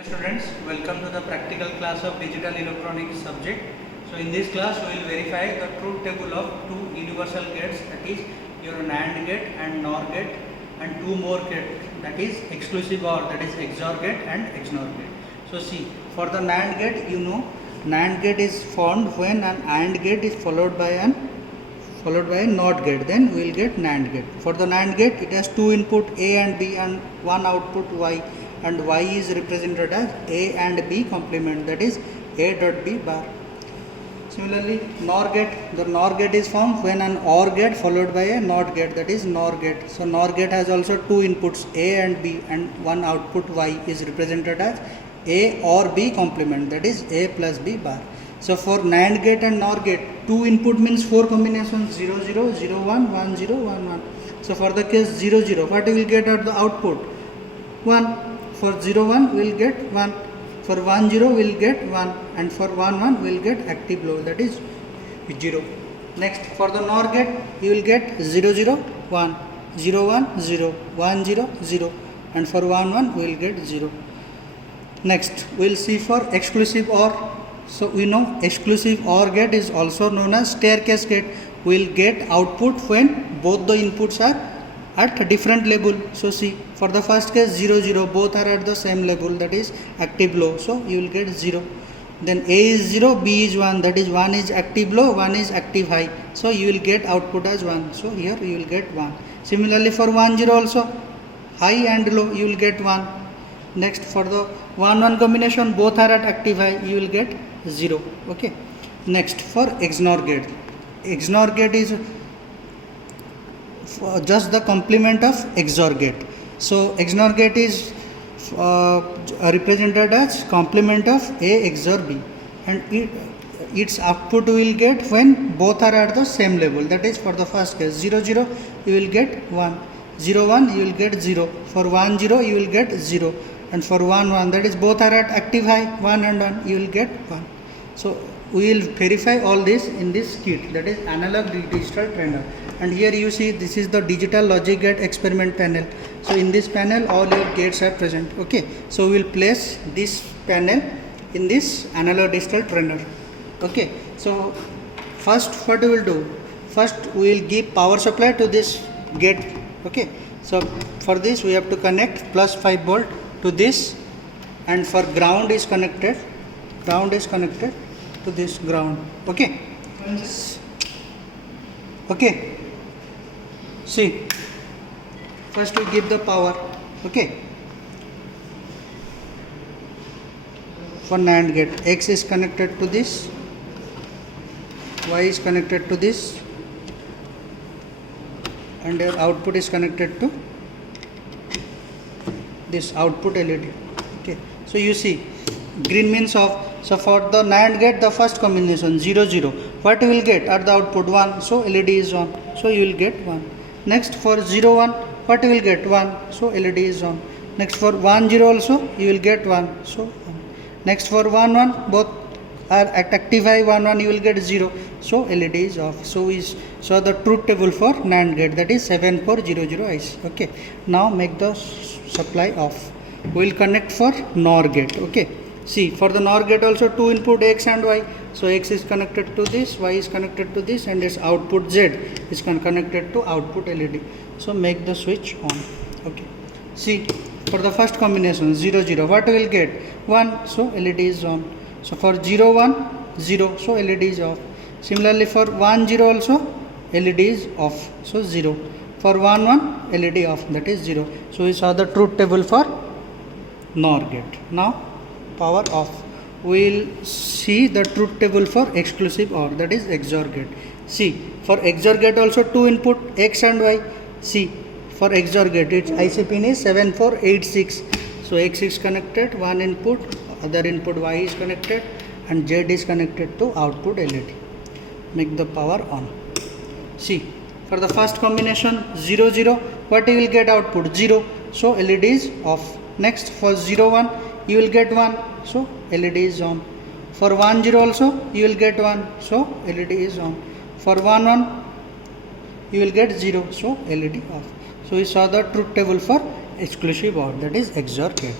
Hello students, welcome to the practical class of digital electronics subject. So in this class we will verify the truth table of two universal gates, that is your NAND gate and NOR gate, and two more gates, that is exclusive OR, that is XOR gate and XNOR gate. So see, for the NAND gate, you know NAND gate is formed when an AND gate is followed by a NOT gate, then we will get NAND gate. For the NAND gate, it has two input A and B and one output Y, and Y is represented as A and B complement, that is A dot B bar. Similarly, NOR gate, the NOR gate is formed when an OR gate followed by a NOT gate, that is NOR gate. So NOR gate has also two inputs A and B and one output Y is represented as A or B complement, that is A plus B bar. So for NAND gate and NOR gate, two input means four combinations 0 0 0 1 1 0 1 1. So for the case 0 0, what we will get at the output? 1. For 0 1 we will get 1. For 1 0 we will get 1, and for 1 1 we will get active low, that is 0. Next, for the NOR gate you will get 0 0 1 0 1 0 1 0 0, and for 1 1 we will get 0. Next, we will see for exclusive OR. So we know exclusive OR gate is also known as staircase gate. We will get output when both the inputs are at different level. So see, for the first case 0 0, both are at the same level, that is active low, so you will get 0. Then A is 0, B is 1, that is 1 is active low, 1 is active high, so you will get output as 1. So here you will get 1. Similarly for 1 0 also, high and low, you will get 1. Next, for the 1 1 combination, both are at active high, you will get 0. Okay. Next, for XNOR gate. XNOR gate is just the complement of XOR gate. So XNOR gate is represented as complement of A XOR B, and its output will get when both are at the same level, that is for the first case 0 0 you will get 1, 0 1 you will get 0, for 1 0 you will get 0, and for 1 1, that is both are at active high 1 and 1, you will get 1. So we will verify all this in this kit, that is analog digital trainer. And here you see, this is the digital logic gate experiment panel. So in this panel all your gates are present. Okay, so we will place this panel in this analog digital trainer. Okay, so first what we will do, first we will give power supply to this gate. Okay, so for this we have to connect plus 5 volt to this, and for ground is connected to this ground. Okay, okay, see, first we give the power. Okay, for NAND gate, X is connected to this, Y is connected to this, and your output is connected to this output LED. Okay, so you see, green means off. So for the NAND gate, the first combination 0 0, what you will get at the output? 1, so LED is on, so you will get 1. Next, for 0 1, what you will get? 1, so LED is on. Next, for 1 0 also you will get 1, so 1. Next, for 1 1, both are at active high, 1 1 you will get 0, so LED is off. So we saw the truth table for NAND gate, that is 7400 IC. Okay, now make the supply off. We will connect for NOR gate. Okay, see, for the NOR gate also two input X and Y. So X is connected to this, Y is connected to this, and its output Z is connected to output LED. So make the switch on. Okay, see, for the first combination 0 0, what we will get? 1, so LED is on. So for 0 1 0, so LED is off. Similarly for 1 0 also LED is off, so 0. For 1 1 LED off, that is 0. So we saw the truth table for NOR gate. Now power off. We will see the truth table for exclusive OR, that is XOR gate. See, for XOR gate also two input X and Y. See, for XOR gate its IC pin is 7486. So X is connected, one input, other input Y is connected, and Z is connected to output LED. Make the power on. See, for the first combination 0 0, what you will get output? 0, so LED is off. Next, for 0 1 you will get 1, so LED is on. For 1 0 also you will get 1, so LED is on. For 1 1 you will get 0, so LED off. So we saw the truth table for exclusive OR, that is XOR gate.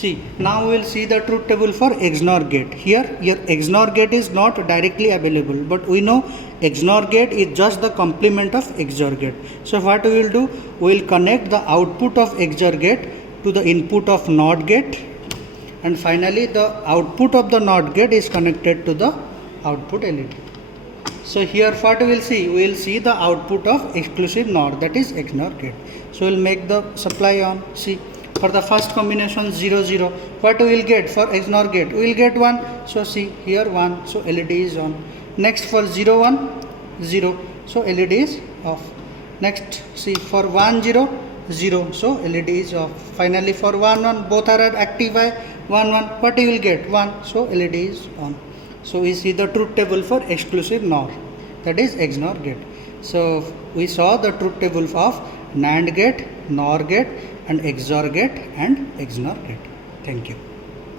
See, now we will see the truth table for XNOR gate. Here, your XNOR gate is not directly available, but we know XNOR gate is just the complement of XOR gate. So what we will do, we will connect the output of XOR gate to the input of NOT gate, and finally the output of the NOT gate is connected to the output LED. So here what we will see? We will see the output of exclusive NOR, that is XNOR gate. So we will make the supply on. See, for the first combination 0 0, what we will get for XNOR gate? We will get 1. So see here 1, so LED is on. Next for 0 1 0, so LED is off. Next see for 1 0 0, so LED is off. Finally for 1 1, both are active by 1 1, what you will get? 1, so LED is on. So we see the truth table for exclusive NOR, that is XNOR gate. So we saw the truth table of NAND gate, NOR gate and XOR gate and XNOR gate. Thank you.